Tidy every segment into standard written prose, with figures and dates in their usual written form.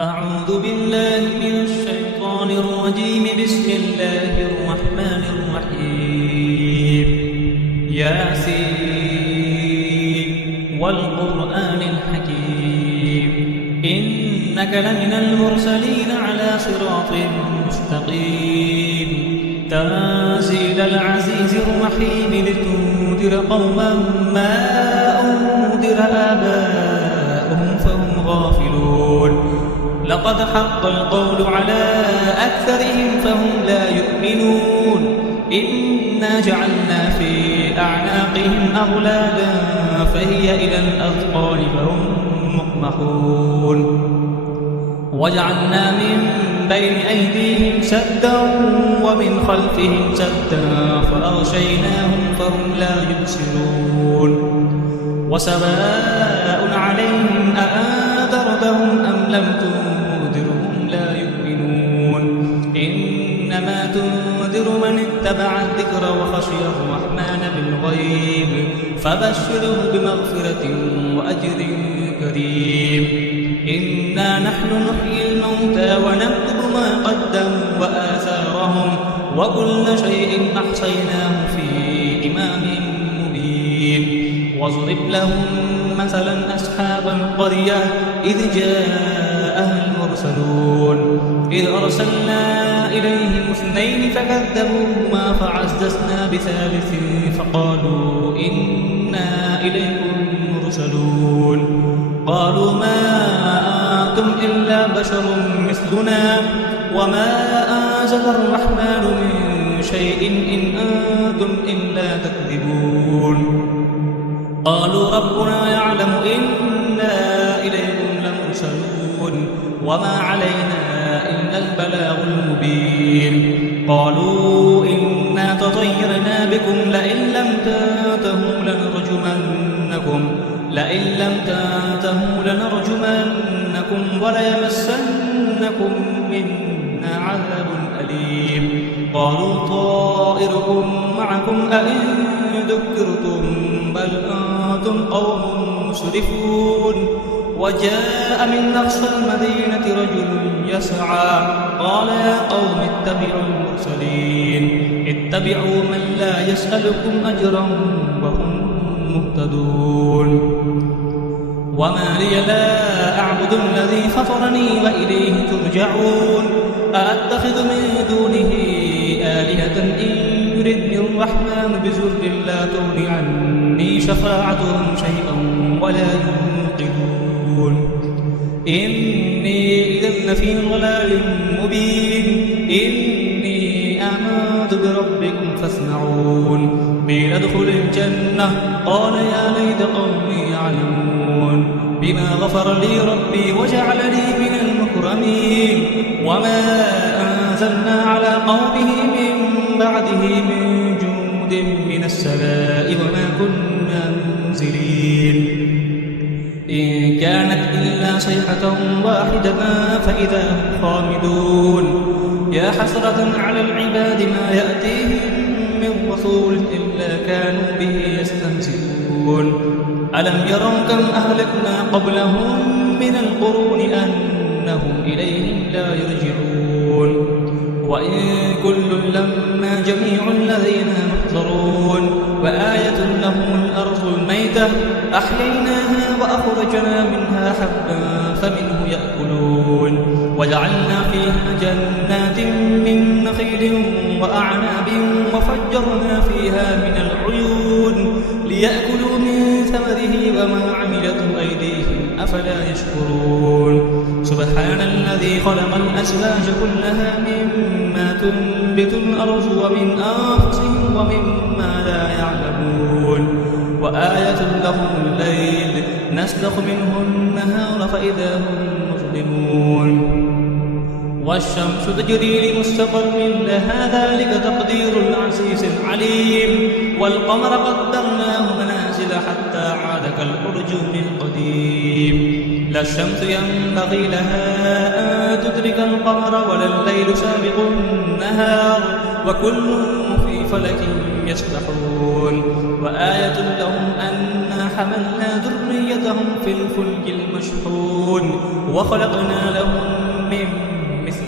أعوذ بالله من الشيطان الرجيم. بسم الله الرحمن الرحيم. ياسين والقرآن الحكيم إنك لمن المرسلين على صراط مستقيم. تنزيل العزيز الرحيم لتنذر قوما ما أنذر آباؤهم فهم غافلون. لقد حق القول على أكثرهم فهم لا يؤمنون. إنا جعلنا في أعناقهم أغلالا فهي إلى الأذقان فهم مقمحون. وجعلنا من بين أيديهم سدا ومن خلفهم سدا فأغشيناهم فهم لا يبصرون. وسواء عليهم أأنذرتهم أم لم تنذرهم لا يؤمنون. إنما تنذر من اتبع الذكر وخشي الرحمن بالغيب فبشره بمغفرة وأجر كريم. إنا نحن نحيي الموتى ونكتب ما قدموا وآثارهم وكل شيء أحصيناه في إمام مبين. واضرب لهم مثلا أصحاب القرية إذ جاءها المرسلون إذ أرسلنا إليهم اثنين فكذبوهما فعززنا بثالث فقالوا إنا إليكم مرسلون. قالوا ما أنتم إلا بشر مثلنا وما أنزل الرحمن من شيء إن أنتم إلا تكذبون. قالوا ربنا يعلم إنا إليكم لمرسلون وما علينا إلا البلاغ المبين. قالوا إنا تطيرنا بكم لئن لم تنتهوا لنرجمنكم وليمسنكم منا عذاب أليم. قالوا طائركم معكم أئن ذكرتم بل أنتم قوم مسرفون. وجاء من أقصى المدينة رجل يسعى قال يا قوم اتبعوا المرسلين اتبعوا من لا يسألكم أجرا وهم مهتدون. وما لي لا أعبد الذي فطرني وإليه ترجعون. أأتخذ من دونه آلهة إن يردني الرحمن بضر لا تغن عني شفاعتهم شيئا ولا ينقذون. إني إذا لفي ضلال مبين. إني آمنت بربكم فاسمعون. قيل ادخل الجنة قال يا ليت قومي يعلمون بما غفر لي ربي وجعلني من المكرمين. وما أنزلنا على قومه من بعده من جند من السماء وما كنا منزلين. إن كانت إلا صيحة واحدة فإذا هم خامدون. يا حسرة على العباد ما يأتيهم من رسول إلا كانوا به يستهزئون. ألم يروا كم أهلكنا قبلهم من القرون أنهم إليهم لا يرجعون. وإن كل لما جميع لدينا محضرون. وآية لهم الأرض الميتة أحييناها وأخرجنا منها حبا فمنه يأكلون. وجعلنا فيها جنات من نخيل وأعناب وفجرنا فيها من العيون ليأكلوا من ثمره وما عملته أيديهم أفلا يشكرون. سبحان الذي خلق الأزواج كلها مما تنبت الأرض ومن أنفسهم ومما لا يعلمون. وآية لهم الليل نسلخ منه النهار فإذا هم مظلمون. والشمس تجري لمستقر لها ذلك تقدير العزيز العليم. والقمر قدرناه منازل حتى عاد كالأرجون القديم. لا الشمس ينبغي لها أن تدرك القمر ولا الليل سابق النهار وكل في فلك يسبحون. وآية لهم أنا حملنا ذريتهم في الفلك المشحون وخلقنا لهم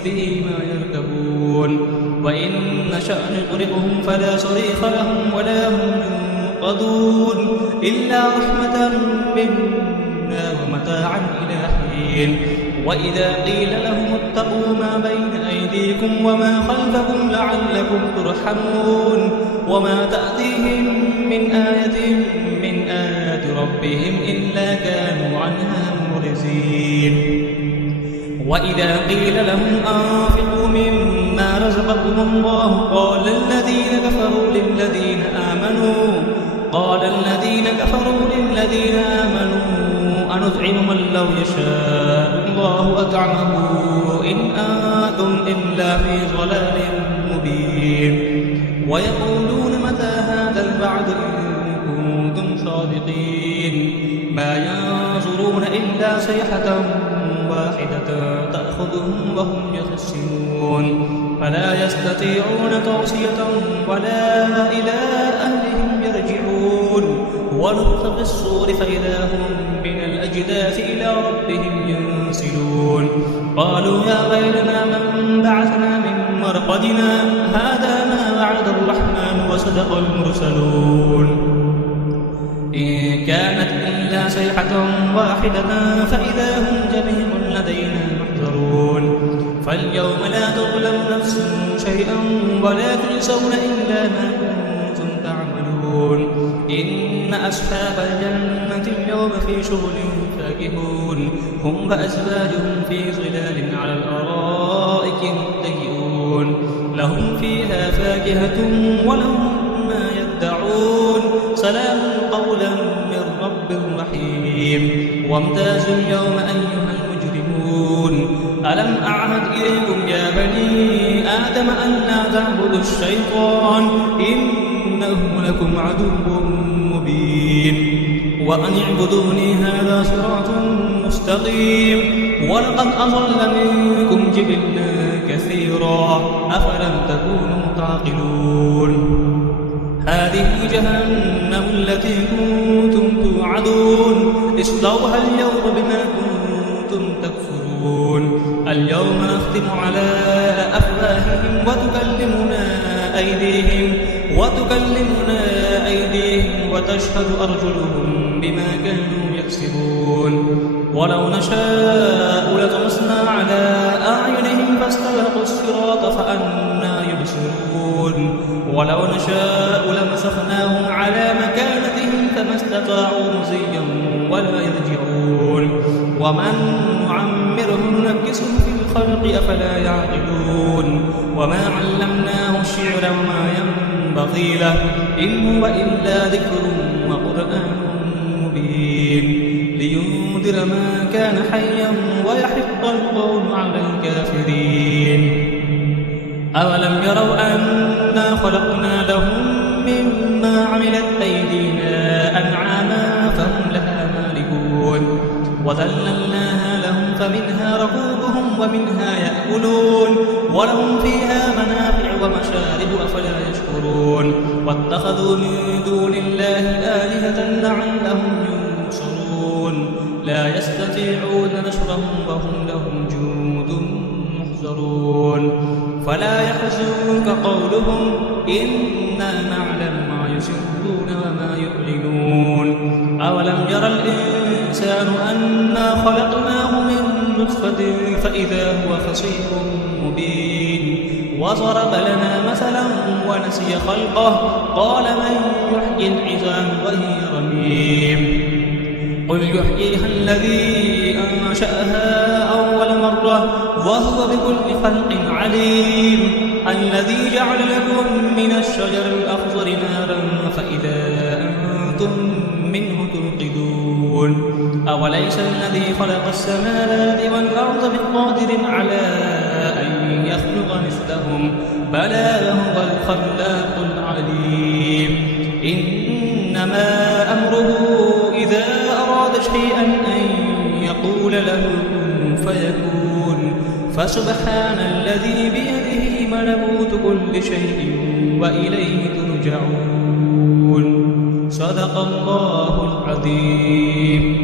به ما يركبون وإن نشأ نغرقهم فلا صريخ لهم ولا هم ينقذون إلا رحمة منا ومتاعا إلى حين وإذا قيل لهم اتقوا ما بين أيديكم وما خلفكم لعلكم ترحمون وما تأتيهم من آية من آيات ربهم إلا كانوا عنها معرضين وإذا قيل لهم أنفقوا مما رزقكم الله قال الذين كفروا للذين آمنوا أنطعم من لو يشاء الله أطعمه إن أنتم إلا في ضلال مبين ويقولون متى هذا الوعد إن كنتم صادقين ما ينظرون إلا صيحة واحدة تأخذهم وهم يخصمون فلا يستطيعون توصية ولا إلى أهلهم يرجعون ونفخ في الصور فإذا هم من الأجداث إلى ربهم ينسلون قالوا يا ويلنا من بعثنا من مرقدنا هذا ما وعد الرحمن وصدق المرسلون إن كانت إلا صيحة واحدة فإذا هم جميع لدينا محضرون فاليوم لا تظلم نفس شيئا ولا تجزون إلا ما كنتم تعملون إن أصحاب الجنة اليوم في شغل فاكهون هم وأزواجهم في ظلال على الأرائك متكئون لهم فيها فاكهة ولهم ما يدعون سلام قولا من رب رحيم وامتازوا اليوم أيها المجرمون ألم أعهد إليكم يا بني آدم أن لا تعبدوا الشيطان إنه لكم عدو مبين وأن اعبدوني هذا صراط مستقيم ولقد أضل منكم جبلا كثيرا أفلم تكونوا تعقلون هذه جهنم التي كنتم توعدون اصلوها اليوم بما كنتم تكفرون اليوم نختم على أفواههم وتكلمنا أيديهم وتشهد أرجلهم بما كانوا يكسبون ولو نشاء لطمسنا على أعينهم فاستبقوا الصراط فأنى يبصرون ولو نشاء لمسخناهم على مكانتهم فما استطاعوا مزيا ولا يرجعون ومن نعمره ننكسه في الخلق أفلا يعقلون وما علمناه الشعر وما ينبغي له إن هو إلا ذكر وقرآن مبين لينذر ما كان حيا ويحق القول على الكافرين أولم يروا أنا خلقنا لهم مما عملت أيدينا أنعاما فهم لها مالكون وذللناها لهم فمنها ركوبهم ومنها يأكلون ولهم فيها منافع ومشارب أفلا يشكرون واتخذوا من دون الله آلهة لعلهم ينصرون لا يستطيعون نصرهم وهم لهم جند محضرون فلا يحزنك قولهم إنا نعلم ما يسرون وما يعلنون أولم يرى الإنسان أنا خلقناه من نطفة فإذا هو خصيم مبين وضرب لنا مثلا ونسي خلقه قال من يحيي العظام وهي رميم قل يحييها الذي أنشأها أول مرة وهو بكل خلق عليم الذي جعل لكم من الشجر الأخضر نارا فإذا أنتم منه توقدون أوليس الذي خلق السماوات والأرض بقادر على أن يخلق مثلهم بلى هو الخلاق العليم إنما أمره إذا أراد شيئا أن يقول له كن فيكون فسبحان الذي بيده ملكوت كل شيء وإليه ترجعون صدق الله العظيم.